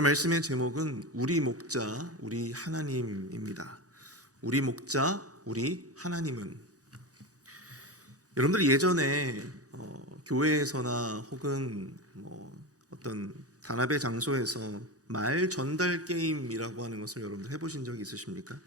오늘 말씀의 제목은 우리 목자, 우리 하나님입니다. 우리 목자, 우리 하나님은 여러분들 예전에 어, 교회에서나 혹은 뭐 어떤 단합의 장소에서 말 전달 게임이라고 하는 것을 여러분들 해보신 적이 있으십니까?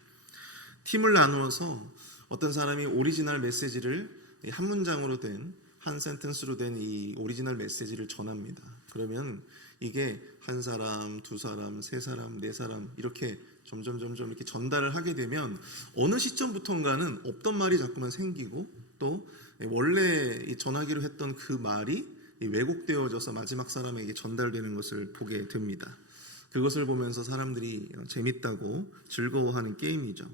팀을 나누어서 어떤 사람이 오리지널 메시지를 이한 문장으로 된 한 센텐스로 된 이 오리지널 메시지를 전합니다. 그러면 이게 한 사람, 두 사람, 세 사람, 네 사람 이렇게 점점 점점 이렇게 전달을 하게 되면 어느 시점부터인가는 없던 말이 자꾸만 생기고 또 원래 이 전하기로 했던 그 말이 이 왜곡되어져서 마지막 사람에게 전달되는 것을 보게 됩니다. 그것을 보면서 사람들이 재밌다고 즐거워하는 게임이죠.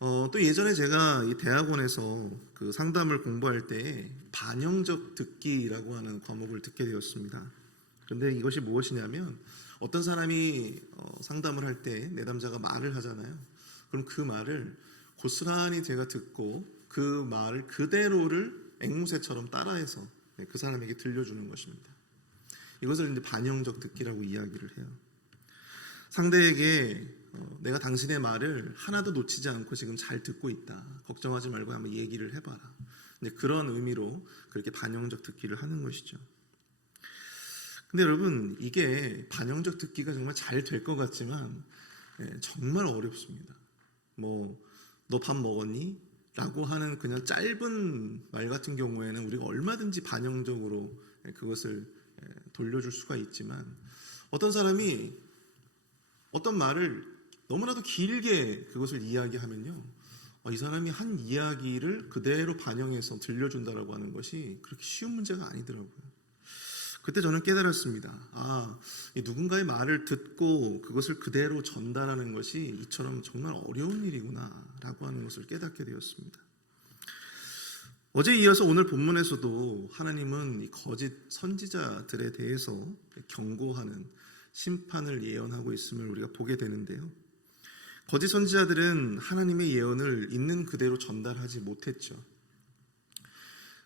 어, 또 예전에 제가 이 대학원에서 그 상담을 공부할 때 반영적 듣기라고 하는 과목을 듣게 되었습니다. 그런데 이것이 무엇이냐면 어떤 사람이 어, 상담을 할 때 내담자가 말을 하잖아요. 그럼 그 말을 고스란히 제가 듣고 그 말을 그대로를 앵무새처럼 따라해서 네, 그 사람에게 들려주는 것입니다. 이것을 이제 반영적 듣기라고 이야기를 해요. 상대에게 어, 내가 당신의 말을 하나도 놓치지 않고 지금 잘 듣고 있다. 걱정하지 말고 한번 얘기를 해봐라. 이제 그런 의미로 그렇게 반영적 듣기를 하는 것이죠. 근데 여러분 이게 반영적 듣기가 정말 잘 될 것 같지만 예, 정말 어렵습니다. 뭐 너 밥 먹었니? 라고 하는 그냥 짧은 말 같은 경우에는 우리가 얼마든지 반영적으로 예, 그것을 예, 돌려줄 수가 있지만 어떤 사람이 어떤 말을 너무나도 길게 그것을 이야기하면요. 어, 이 사람이 한 이야기를 그대로 반영해서 들려준다라고 하는 것이 그렇게 쉬운 문제가 아니더라고요. 그때 저는 깨달았습니다. 아, 이 누군가의 말을 듣고 그것을 그대로 전달하는 것이 이처럼 정말 어려운 일이구나라고 하는 것을 깨닫게 되었습니다. 어제 이어서 오늘 본문에서도 하나님은 이 거짓 선지자들에 대해서 경고하는 심판을 예언하고 있음을 우리가 보게 되는데요. 거짓 선지자들은 하나님의 예언을 있는 그대로 전달하지 못했죠.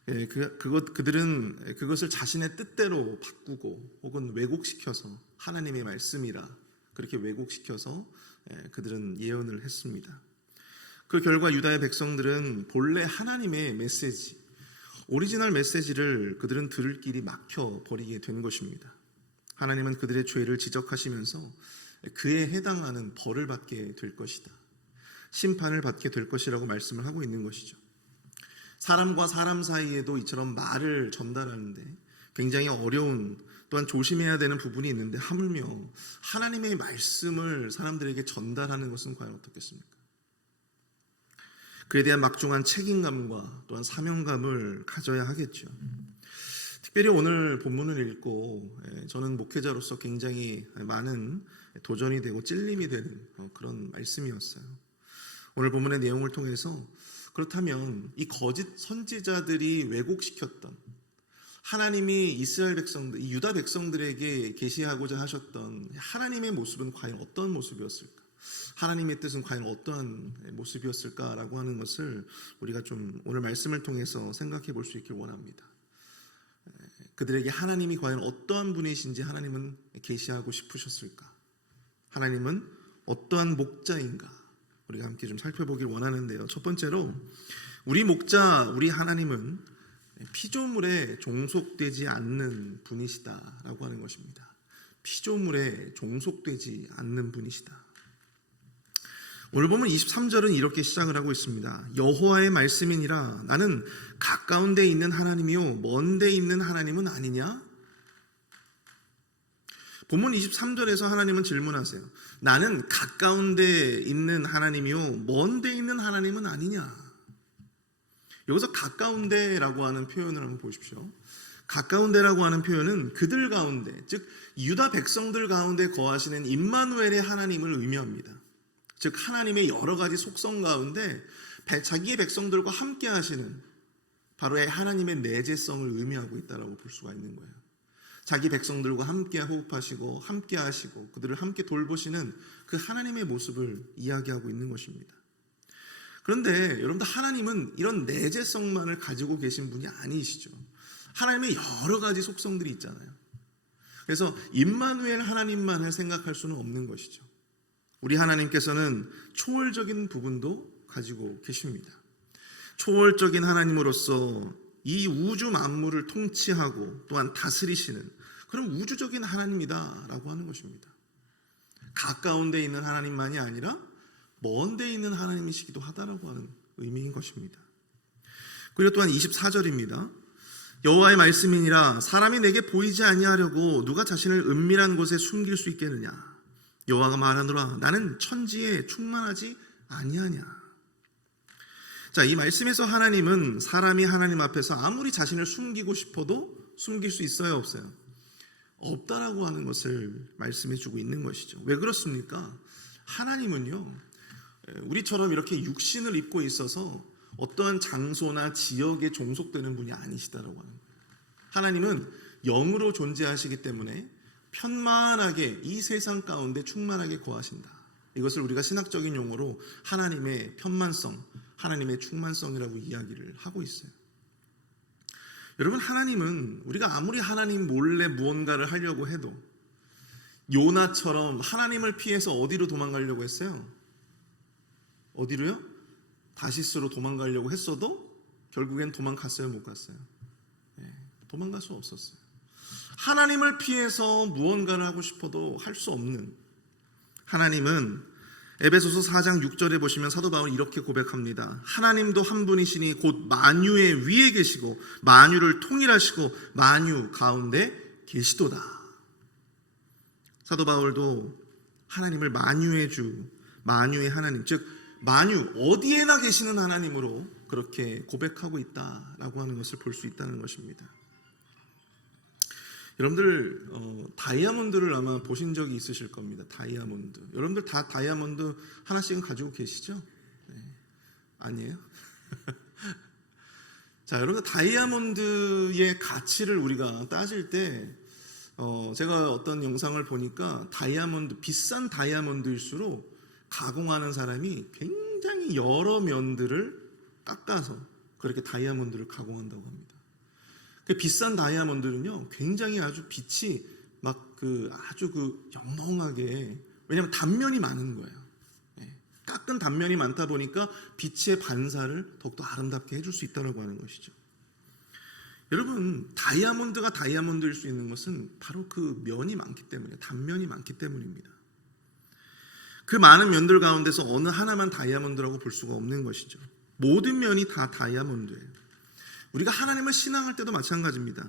예, 그, 그것, 그들은 그것을 자신의 뜻대로 바꾸고 혹은 왜곡시켜서 하나님의 말씀이라 그렇게 왜곡시켜서 예, 그들은 예언을 했습니다. 그 결과 유다의 백성들은 본래 하나님의 메시지, 오리지널 메시지를 그들은 들을 길이 막혀 버리게 된 것입니다. 하나님은 그들의 죄를 지적하시면서 그에 해당하는 벌을 받게 될 것이다. 심판을 받게 될 것이라고 말씀을 하고 있는 것이죠. 사람과 사람 사이에도 이처럼 말을 전달하는데 굉장히 어려운 또한 조심해야 되는 부분이 있는데 하물며 하나님의 말씀을 사람들에게 전달하는 것은 과연 어떻겠습니까? 그에 대한 막중한 책임감과 또한 사명감을 가져야 하겠죠. 특별히 오늘 본문을 읽고 예, 저는 목회자로서 굉장히 많은 도전이 되고 찔림이 되는 어, 그런 말씀이었어요. 오늘 본문의 내용을 통해서 그렇다면 이 거짓 선지자들이 왜곡시켰던 하나님이 이스라엘 백성들, 유다 백성들에게 계시하고자 하셨던 하나님의 모습은 과연 어떤 모습이었을까? 하나님의 뜻은 과연 어떠한 모습이었을까라고 하는 것을 우리가 좀 오늘 말씀을 통해서 생각해 볼 수 있길 원합니다. 그들에게 하나님이 과연 어떠한 분이신지 하나님은 계시하고 싶으셨을까? 하나님은 어떠한 목자인가? 우리가 함께 좀 살펴보길 원하는데요. 첫 번째로 우리 목자, 우리 하나님은 피조물에 종속되지 않는 분이시다라고 하는 것입니다. 피조물에 종속되지 않는 분이시다. 오늘 보면 23절은 이렇게 시작을 하고 있습니다. 여호와의 말씀이니라 나는 가까운 데 있는 하나님이요 먼 데 있는 하나님은 아니냐? 본문 23절에서 하나님은 질문하세요. 나는 가까운 데 있는 하나님이요 먼 데 있는 하나님은 아니냐? 여기서 가까운 데라고 하는 표현을 한번 보십시오. 가까운 데라고 하는 표현은 그들 가운데 즉 유다 백성들 가운데 거하시는 임마누엘의 하나님을 의미합니다. 즉 하나님의 여러 가지 속성 가운데 자기의 백성들과 함께 하시는 바로의 하나님의 내재성을 의미하고 있다라고 볼 수가 있는 거예요. 자기 백성들과 함께 호흡하시고 함께 하시고 그들을 함께 돌보시는 그 하나님의 모습을 이야기하고 있는 것입니다. 그런데 여러분들 하나님은 이런 내재성만을 가지고 계신 분이 아니시죠. 하나님의 여러 가지 속성들이 있잖아요. 그래서 임마누엘 하나님만을 생각할 수는 없는 것이죠. 우리 하나님께서는 초월적인 부분도 가지고 계십니다. 초월적인 하나님으로서 이 우주 만물을 통치하고 또한 다스리시는 그런 우주적인 하나님이다라고 하는 것입니다. 가까운 데 있는 하나님만이 아니라 먼 데 있는 하나님이시기도 하다라고 하는 의미인 것입니다. 그리고 또한 24절입니다. 여호와의 말씀이니라 사람이 내게 보이지 아니하려고 누가 자신을 은밀한 곳에 숨길 수 있겠느냐 여호와가 말하노라 나는 천지에 충만하지 아니하냐 자, 이 말씀에서 하나님은 사람이 하나님 앞에서 아무리 자신을 숨기고 싶어도 숨길 수 있어요, 없어요? 없다라고 하는 것을 말씀해 주고 있는 것이죠. 왜 그렇습니까? 하나님은요, 우리처럼 이렇게 육신을 입고 있어서 어떠한 장소나 지역에 종속되는 분이 아니시다라고 하는 거예요. 하나님은 영으로 존재하시기 때문에 편만하게 이 세상 가운데 충만하게 거하신다. 이것을 우리가 신학적인 용어로 하나님의 편만성, 하나님의 충만성이라고 이야기를 하고 있어요. 여러분, 하나님은 우리가 아무리 하나님 몰래 무언가를 하려고 해도 요나처럼 하나님을 피해서 어디로 도망가려고 했어요? 어디로요? 다시스로 도망가려고 했어도 결국엔 도망갔어요, 못 갔어요? 네, 도망갈 수 없었어요. 하나님을 피해서 무언가를 하고 싶어도 할 수 없는 하나님은 에베소서 4장 6절에 보시면 사도 바울이 이렇게 고백합니다. 하나님도 한 분이시니 곧 만유의 위에 계시고 만유를 통일하시고 만유 가운데 계시도다. 사도 바울도 하나님을 만유의 주, 만유의 하나님, 즉 만유 어디에나 계시는 하나님으로 그렇게 고백하고 있다라고 하는 것을 볼 수 있다는 것입니다. 여러분들 어, 다이아몬드를 아마 보신 적이 있으실 겁니다. 다이아몬드. 여러분들 다 다이아몬드 하나씩은 가지고 계시죠? 네. 아니에요? 자, 여러분 다이아몬드의 가치를 우리가 따질 때 어, 제가 어떤 영상을 보니까 다이아몬드 비싼 다이아몬드일수록 가공하는 사람이 굉장히 여러 면들을 깎아서 그렇게 다이아몬드를 가공한다고 합니다. 그 비싼 다이아몬드는요, 굉장히 아주 빛이 막 그 아주 그 영롱하게, 왜냐하면 단면이 많은 거예요. 예, 깎은 단면이 많다 보니까 빛의 반사를 더욱더 아름답게 해줄 수 있다고 하는 것이죠. 여러분, 다이아몬드가 다이아몬드일 수 있는 것은 바로 그 면이 많기 때문에, 단면이 많기 때문입니다. 그 많은 면들 가운데서 어느 하나만 다이아몬드라고 볼 수가 없는 것이죠. 모든 면이 다 다이아몬드예요. 우리가 하나님을 신앙할 때도 마찬가지입니다.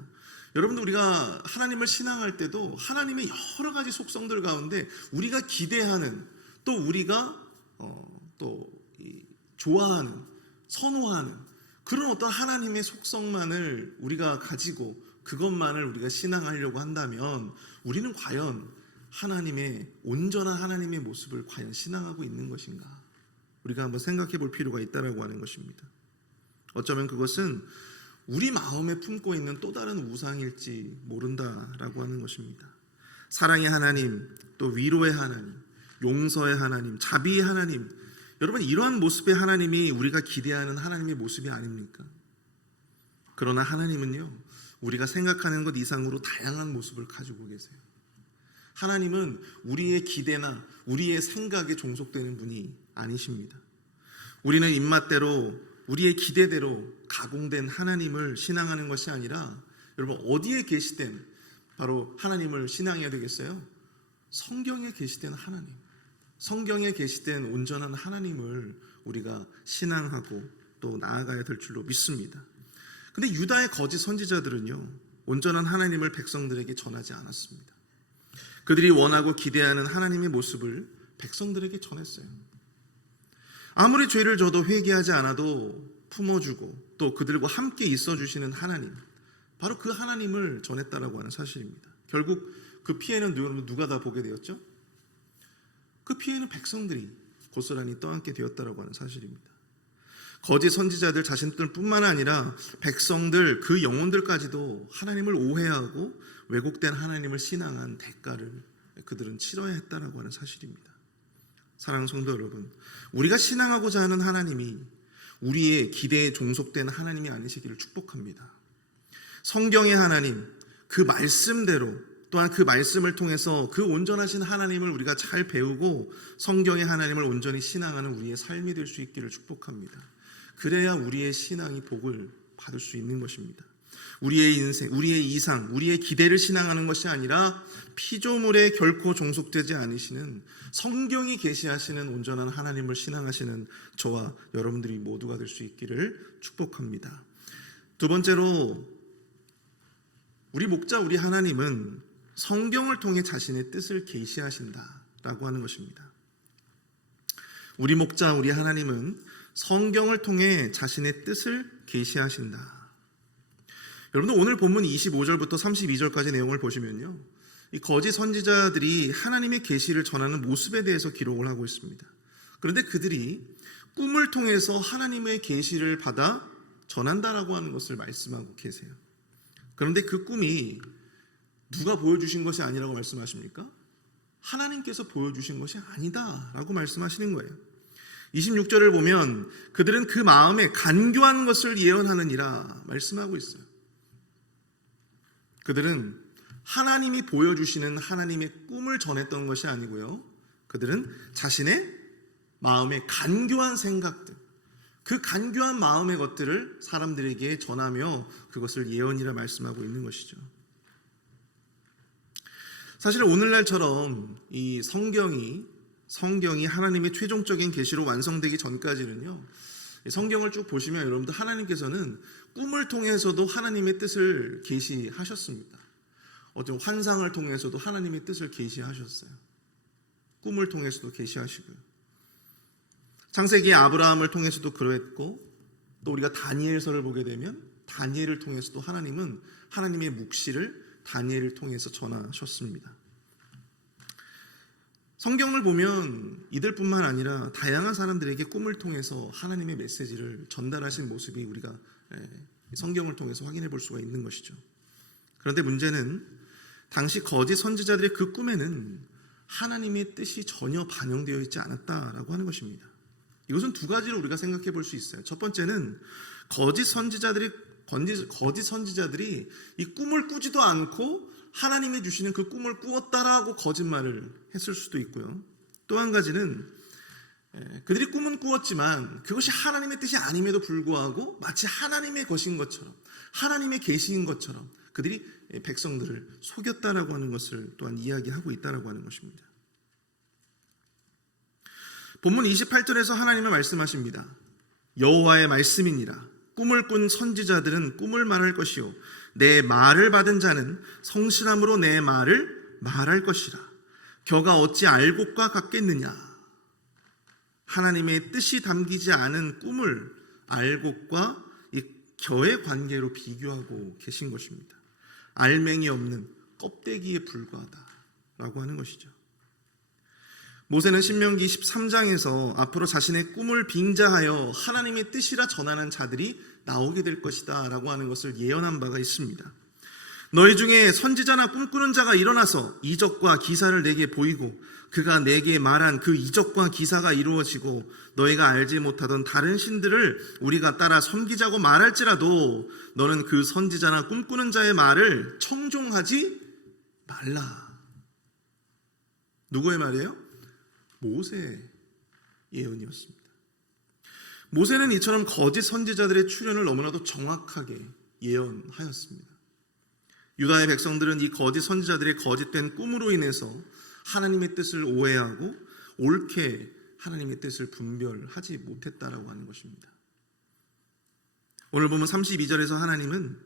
여러분들 우리가 하나님을 신앙할 때도 하나님의 여러 가지 속성들 가운데 우리가 기대하는 또 우리가 어, 또 좋아하는 선호하는 그런 어떤 하나님의 속성만을 우리가 가지고 그것만을 우리가 신앙하려고 한다면 우리는 과연 하나님의 온전한 하나님의 모습을 과연 신앙하고 있는 것인가? 우리가 한번 생각해 볼 필요가 있다라고 하는 것입니다. 어쩌면 그것은 우리 마음에 품고 있는 또 다른 우상일지 모른다라고 하는 것입니다. 사랑의 하나님, 또 위로의 하나님, 용서의 하나님, 자비의 하나님. 여러분 이러한 모습의 하나님이 우리가 기대하는 하나님의 모습이 아닙니까? 그러나 하나님은요. 우리가 생각하는 것 이상으로 다양한 모습을 가지고 계세요. 하나님은 우리의 기대나 우리의 생각에 종속되는 분이 아니십니다. 우리는 입맛대로 우리의 기대대로 가공된 하나님을 신앙하는 것이 아니라 여러분 어디에 계시된 바로 하나님을 신앙해야 되겠어요? 성경에 계시된 하나님. 성경에 계시된 온전한 하나님을 우리가 신앙하고 또 나아가야 될 줄로 믿습니다. 근데 유다의 거짓 선지자들은요. 온전한 하나님을 백성들에게 전하지 않았습니다. 그들이 원하고 기대하는 하나님의 모습을 백성들에게 전했어요. 아무리 죄를 져도 회개하지 않아도 품어주고 또 그들과 함께 있어 주시는 하나님, 바로 그 하나님을 전했다라고 하는 사실입니다. 결국 그 피해는 누가 다 보게 되었죠? 그 피해는 백성들이 고스란히 떠안게 되었다라고 하는 사실입니다. 거짓 선지자들 자신들뿐만 아니라 백성들 그 영혼들까지도 하나님을 오해하고 왜곡된 하나님을 신앙한 대가를 그들은 치러야 했다라고 하는 사실입니다. 사랑하는 성도 여러분, 우리가 신앙하고자 하는 하나님이 우리의 기대에 종속된 하나님이 아니시기를 축복합니다. 성경의 하나님, 그 말씀대로 또한 그 말씀을 통해서 그 온전하신 하나님을 우리가 잘 배우고 성경의 하나님을 온전히 신앙하는 우리의 삶이 될 수 있기를 축복합니다. 그래야 우리의 신앙이 복을 받을 수 있는 것입니다. 우리의 인생, 우리의 이상, 우리의 기대를 신앙하는 것이 아니라 피조물에 결코 종속되지 않으시는 성경이 계시하시는 온전한 하나님을 신앙하시는 저와 여러분들이 모두가 될 수 있기를 축복합니다. 두 번째로 우리 목자 우리 하나님은 성경을 통해 자신의 뜻을 계시하신다라고 하는 것입니다. 우리 목자 우리 하나님은 성경을 통해 자신의 뜻을 계시하신다. 여러분들 오늘 본문 25절부터 32절까지 내용을 보시면요. 이 거짓 선지자들이 하나님의 계시를 전하는 모습에 대해서 기록을 하고 있습니다. 그런데 그들이 꿈을 통해서 하나님의 계시를 받아 전한다라고 하는 것을 말씀하고 계세요. 그런데 그 꿈이 누가 보여주신 것이 아니라고 말씀하십니까? 하나님께서 보여주신 것이 아니다라고 말씀하시는 거예요. 26절을 보면 그들은 그 마음에 간교한 것을 예언하느니라 말씀하고 있어요. 그들은 하나님이 보여주시는 하나님의 꿈을 전했던 것이 아니고요. 그들은 자신의 마음의 간교한 생각들, 그 간교한 마음의 것들을 사람들에게 전하며 그것을 예언이라 말씀하고 있는 것이죠. 사실 오늘날처럼 이 성경이 성경이 하나님의 최종적인 계시로 완성되기 전까지는요. 성경을 쭉 보시면 여러분들 하나님께서는 꿈을 통해서도 하나님의 뜻을 계시하셨습니다. 어떤 환상을 통해서도 하나님의 뜻을 계시하셨어요. 꿈을 통해서도 계시하시고요. 창세기 아브라함을 통해서도 그러했고 또 우리가 다니엘서를 보게 되면 다니엘을 통해서도 하나님은 하나님의 묵시를 다니엘을 통해서 전하셨습니다. 성경을 보면 이들뿐만 아니라 다양한 사람들에게 꿈을 통해서 하나님의 메시지를 전달하신 모습이 우리가 예, 성경을 통해서 확인해 볼 수가 있는 것이죠. 그런데 문제는 당시 거짓 선지자들의 그 꿈에는 하나님의 뜻이 전혀 반영되어 있지 않았다라고 하는 것입니다. 이것은 두 가지로 우리가 생각해 볼 수 있어요. 첫 번째는 거짓 선지자들이 거짓 선지자들이 이 꿈을 꾸지도 않고 하나님이 주시는 그 꿈을 꾸었다라고 거짓말을 했을 수도 있고요. 또 한 가지는 그들이 꿈은 꾸었지만 그것이 하나님의 뜻이 아님에도 불구하고 마치 하나님의 것인 것처럼 하나님의 계시인 것처럼 그들이 백성들을 속였다라고 하는 것을 또한 이야기하고 있다라고 하는 것입니다. 본문 28절에서 하나님은 말씀하십니다. 여호와의 말씀이니라. 꿈을 꾼 선지자들은 꿈을 말할 것이요 내 말을 받은 자는 성실함으로 내 말을 말할 것이라. 겨가 어찌 알곡과 같겠느냐? 하나님의 뜻이 담기지 않은 꿈을 알곡과 이 겨의 관계로 비교하고 계신 것입니다. 알맹이 없는 껍데기에 불과하다라고 하는 것이죠. 모세는 신명기 13장에서 앞으로 자신의 꿈을 빙자하여 하나님의 뜻이라 전하는 자들이 나오게 될 것이다 라고 하는 것을 예언한 바가 있습니다. 너희 중에 선지자나 꿈꾸는 자가 일어나서 이적과 기사를 내게 보이고 그가 내게 말한 그 이적과 기사가 이루어지고 너희가 알지 못하던 다른 신들을 우리가 따라 섬기자고 말할지라도 너는 그 선지자나 꿈꾸는 자의 말을 청종하지 말라. 누구의 말이에요? 모세의 예언이었습니다. 모세는 이처럼 거짓 선지자들의 출현을 너무나도 정확하게 예언하였습니다. 유다의 백성들은 이 거짓 선지자들의 거짓된 꿈으로 인해서 하나님의 뜻을 오해하고 옳게 하나님의 뜻을 분별하지 못했다라고 하는 것입니다. 오늘 보면 32절에서 하나님은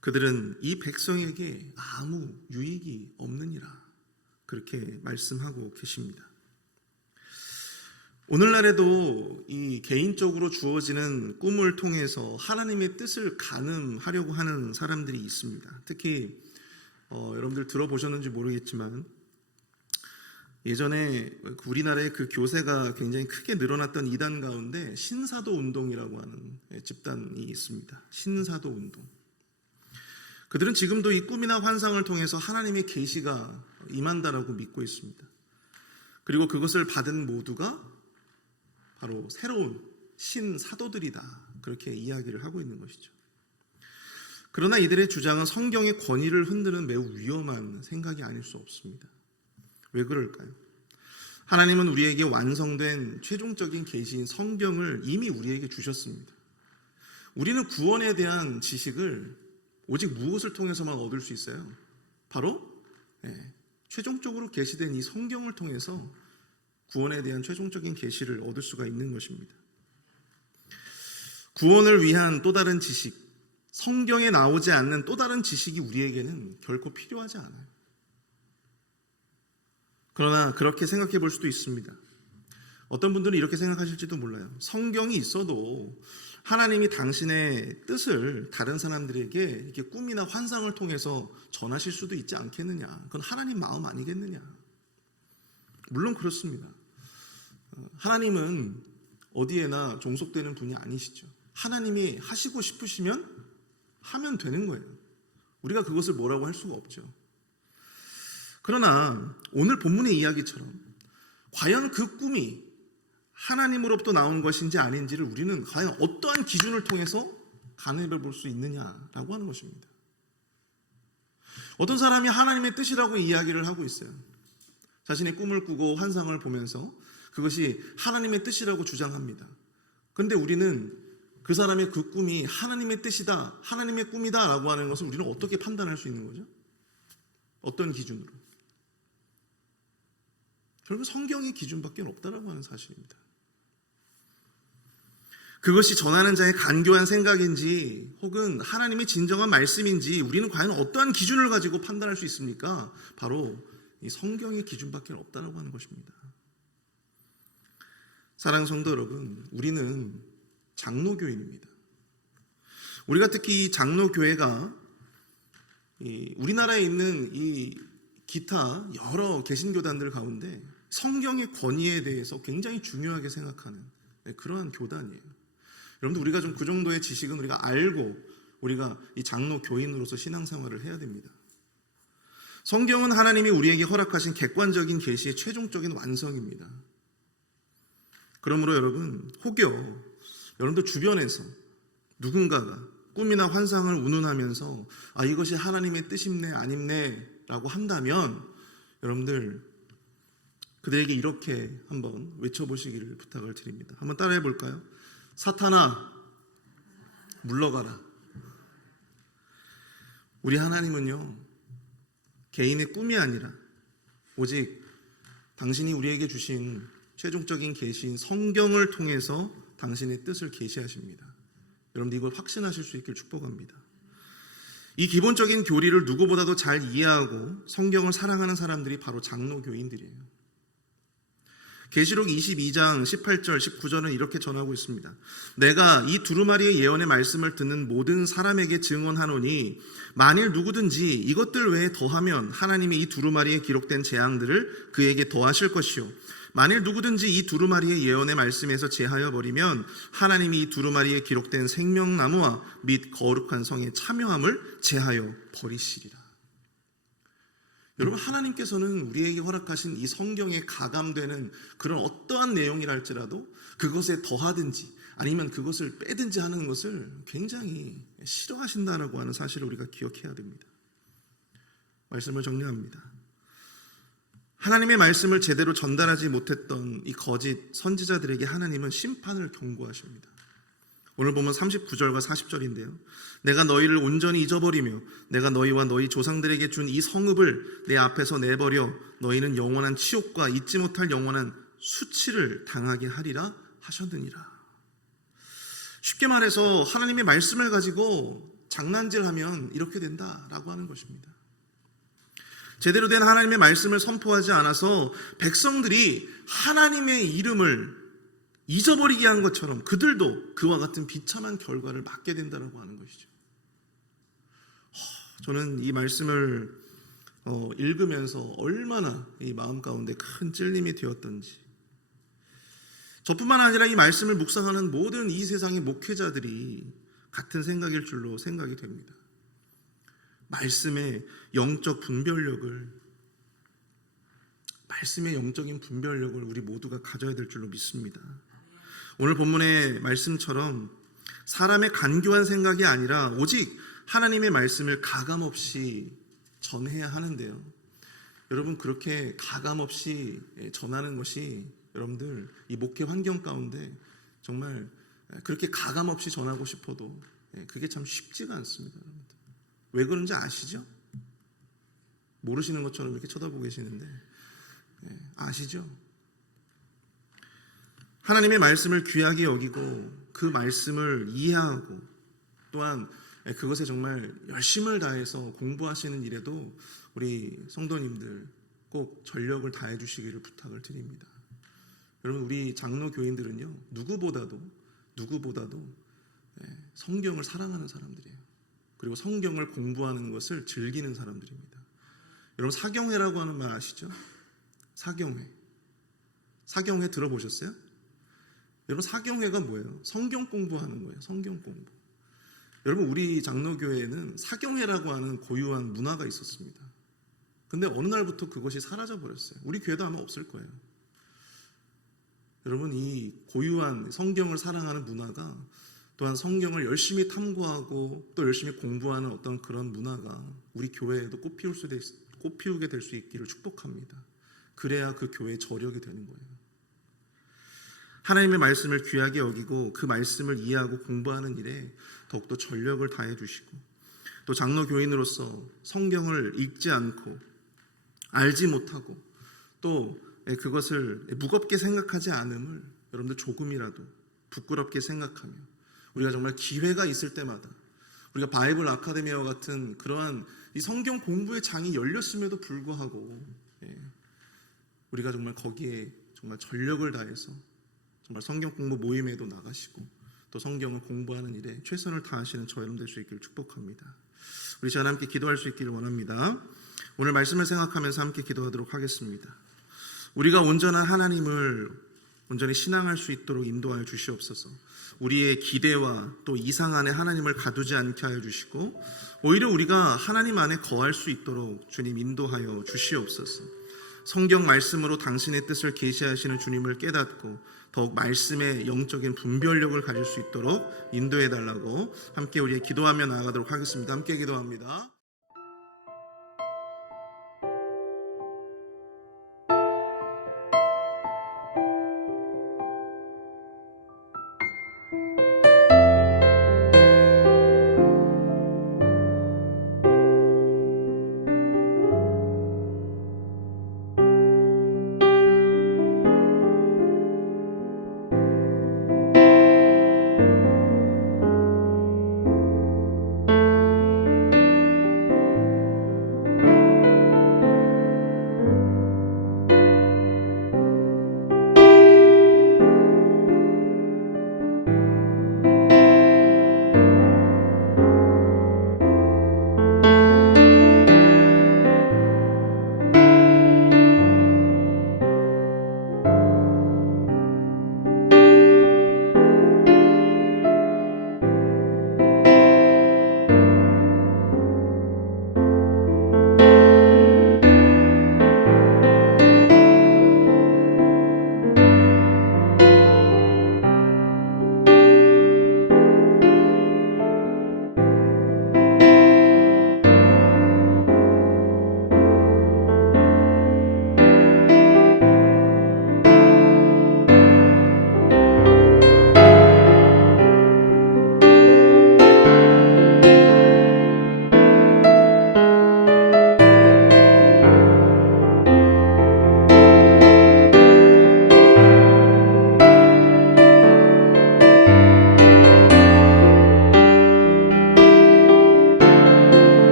그들은 이 백성에게 아무 유익이 없느니라 그렇게 말씀하고 계십니다. 오늘날에도 이 개인적으로 주어지는 꿈을 통해서 하나님의 뜻을 가늠하려고 하는 사람들이 있습니다. 특히 어, 여러분들 들어보셨는지 모르겠지만 예전에 우리나라의 그 교세가 굉장히 크게 늘어났던 이단 가운데 신사도 운동이라고 하는 집단이 있습니다. 신사도 운동. 그들은 지금도 이 꿈이나 환상을 통해서 하나님의 계시가 임한다라고 믿고 있습니다. 그리고 그것을 받은 모두가 바로 새로운 신사도들이다. 그렇게 이야기를 하고 있는 것이죠. 그러나 이들의 주장은 성경의 권위를 흔드는 매우 위험한 생각이 아닐 수 없습니다. 왜 그럴까요? 하나님은 우리에게 완성된 최종적인 계시인 성경을 이미 우리에게 주셨습니다. 우리는 구원에 대한 지식을 오직 무엇을 통해서만 얻을 수 있어요? 바로 예, 최종적으로 계시된 이 성경을 통해서 구원에 대한 최종적인 계시를 얻을 수가 있는 것입니다. 구원을 위한 또 다른 지식, 성경에 나오지 않는 또 다른 지식이 우리에게는 결코 필요하지 않아요. 그러나 그렇게 생각해 볼 수도 있습니다. 어떤 분들은 이렇게 생각하실지도 몰라요. 성경이 있어도 하나님이 당신의 뜻을 다른 사람들에게 이렇게 꿈이나 환상을 통해서 전하실 수도 있지 않겠느냐. 그건 하나님 마음 아니겠느냐. 물론 그렇습니다. 어, 하나님은 어디에나 종속되는 분이 아니시죠. 하나님이 하시고 싶으시면 하면 되는 거예요. 우리가 그것을 뭐라고 할 수가 없죠. 그러나 오늘 본문의 이야기처럼 과연 그 꿈이 하나님으로부터 나온 것인지 아닌지를 우리는 과연 어떠한 기준을 통해서 가늠해 볼 수 있느냐라고 하는 것입니다. 어떤 사람이 하나님의 뜻이라고 이야기를 하고 있어요. 자신의 꿈을 꾸고 환상을 보면서 그것이 하나님의 뜻이라고 주장합니다. 그런데 우리는 그 사람의 그 꿈이 하나님의 뜻이다, 하나님의 꿈이다라고 하는 것을 우리는 어떻게 판단할 수 있는 거죠? 어떤 기준으로? 결국 성경의 기준밖에 없다라고 하는 사실입니다. 그것이 전하는 자의 간교한 생각인지 혹은 하나님의 진정한 말씀인지 우리는 과연 어떠한 기준을 가지고 판단할 수 있습니까? 바로 이 성경의 기준밖에 없다라고 하는 것입니다. 사랑 성도 여러분, 우리는 장로교인입니다. 우리가 특히 이 장로교회가 이 우리나라에 있는 이 기타 여러 개신교단들 가운데 성경의 권위에 대해서 굉장히 중요하게 생각하는 네, 그러한 교단이에요. 여러분들 우리가 좀 그 정도의 지식은 우리가 알고 우리가 이 장로 교인으로서 신앙생활을 해야 됩니다. 성경은 하나님이 우리에게 허락하신 객관적인 계시의 최종적인 완성입니다. 그러므로 여러분 혹여 여러분들 주변에서 누군가가 꿈이나 환상을 운운하면서 아 이것이 하나님의 뜻입네 아닙네라고 한다면 여러분들 그들에게 이렇게 한번 외쳐보시기를 부탁을 드립니다. 한번 따라해 볼까요? 사탄아 물러가라. 우리 하나님은요 개인의 꿈이 아니라 오직 당신이 우리에게 주신 최종적인 계시인 성경을 통해서 당신의 뜻을 계시하십니다. 여러분들 이걸 확신하실 수 있길 축복합니다. 이 기본적인 교리를 누구보다도 잘 이해하고 성경을 사랑하는 사람들이 바로 장로 교인들이에요. 계시록 22장 18절 19절은 이렇게 전하고 있습니다. 내가 이 두루마리의 예언의 말씀을 듣는 모든 사람에게 증언하노니 만일 누구든지 이것들 외에 더하면 하나님이 이 두루마리에 기록된 재앙들을 그에게 더하실 것이요 만일 누구든지 이 두루마리의 예언의 말씀에서 제하여 버리면 하나님이 이 두루마리에 기록된 생명나무와 및 거룩한 성의 참여함을 제하여 버리시리라. 여러분 하나님께서는 우리에게 허락하신 이 성경에 가감되는 그런 어떠한 내용이랄지라도 그것에 더하든지 아니면 그것을 빼든지 하는 것을 굉장히 싫어하신다라고 하는 사실을 우리가 기억해야 됩니다. 말씀을 정리합니다. 하나님의 말씀을 제대로 전달하지 못했던 이 거짓 선지자들에게 하나님은 심판을 경고하십니다. 오늘 보면 39절과 40절인데요. 내가 너희를 온전히 잊어버리며 내가 너희와 너희 조상들에게 준 이 성읍을 내 앞에서 내버려 너희는 영원한 치욕과 잊지 못할 영원한 수치를 당하게 하리라 하셨느니라. 쉽게 말해서 하나님의 말씀을 가지고 장난질하면 이렇게 된다라고 하는 것입니다. 제대로 된 하나님의 말씀을 선포하지 않아서 백성들이 하나님의 이름을 잊어버리게 한 것처럼 그들도 그와 같은 비참한 결과를 맞게 된다고 하는 것이죠. 저는 이 말씀을 어, 읽으면서 얼마나 이 마음 가운데 큰 찔림이 되었던지 저뿐만 아니라 이 말씀을 묵상하는 모든 이 세상의 목회자들이 같은 생각일 줄로 생각이 됩니다. 말씀의 영적 분별력을 말씀의 영적인 분별력을 우리 모두가 가져야 될 줄로 믿습니다. 오늘 본문의 말씀처럼 사람의 간교한 생각이 아니라 오직 하나님의 말씀을 가감 없이 전해야 하는데요. 여러분 그렇게 가감 없이 전하는 것이 여러분들 이 목회 환경 가운데 정말 그렇게 가감 없이 전하고 싶어도 그게 참 쉽지가 않습니다. 왜 그런지 아시죠? 모르시는 것처럼 이렇게 쳐다보고 계시는데 예, 아시죠? 하나님의 말씀을 귀하게 여기고 그 말씀을 이해하고 또한 그것에 정말 열심을 다해서 공부하시는 일에도 우리 성도님들 꼭 전력을 다해 주시기를 부탁을 드립니다. 여러분 우리 장로 교인들은요 누구보다도 누구보다도 예, 성경을 사랑하는 사람들이에요. 그리고 성경을 공부하는 것을 즐기는 사람들입니다. 여러분 사경회라고 하는 말 아시죠? 사경회. 사경회 들어보셨어요? 여러분 사경회가 뭐예요? 성경 공부하는 거예요. 성경 공부. 여러분 우리 장로교회에는 사경회라고 하는 고유한 문화가 있었습니다. 근데 어느 날부터 그것이 사라져 버렸어요. 우리 교회도 아마 없을 거예요. 여러분 이 고유한 성경을 사랑하는 문화가 또한 성경을 열심히 탐구하고 또 열심히 공부하는 어떤 그런 문화가 우리 교회에도 꽃피울 수 될- 꽃피우게 될 수 있기를 축복합니다. 그래야 그 교회의 저력이 되는 거예요. 하나님의 말씀을 귀하게 여기고 그 말씀을 이해하고 공부하는 일에 더욱더 전력을 다해 주시고 또 장로 교인으로서 성경을 읽지 않고 알지 못하고 또 그것을 무겁게 생각하지 않음을 여러분들 조금이라도 부끄럽게 생각하며 우리가 정말 기회가 있을 때마다 우리가 바이블 아카데미와 같은 그러한 이 성경 공부의 장이 열렸음에도 불구하고 예, 우리가 정말 거기에 정말 전력을 다해서 정말 성경 공부 모임에도 나가시고 또 성경을 공부하는 일에 최선을 다하시는 저 여러분 될 수 있기를 축복합니다. 우리 시간 함께 기도할 수 있기를 원합니다. 오늘 말씀을 생각하면서 함께 기도하도록 하겠습니다. 우리가 온전한 하나님을 온전히 신앙할 수 있도록 인도하여 주시옵소서. 우리의 기대와 또 이상 안에 하나님을 가두지 않게 하여 주시고 오히려 우리가 하나님 안에 거할 수 있도록 주님 인도하여 주시옵소서. 성경 말씀으로 당신의 뜻을 계시하시는 주님을 깨닫고 더욱 말씀의 영적인 분별력을 가질 수 있도록 인도해 달라고 함께 우리 기도하며 나아가도록 하겠습니다. 함께 기도합니다.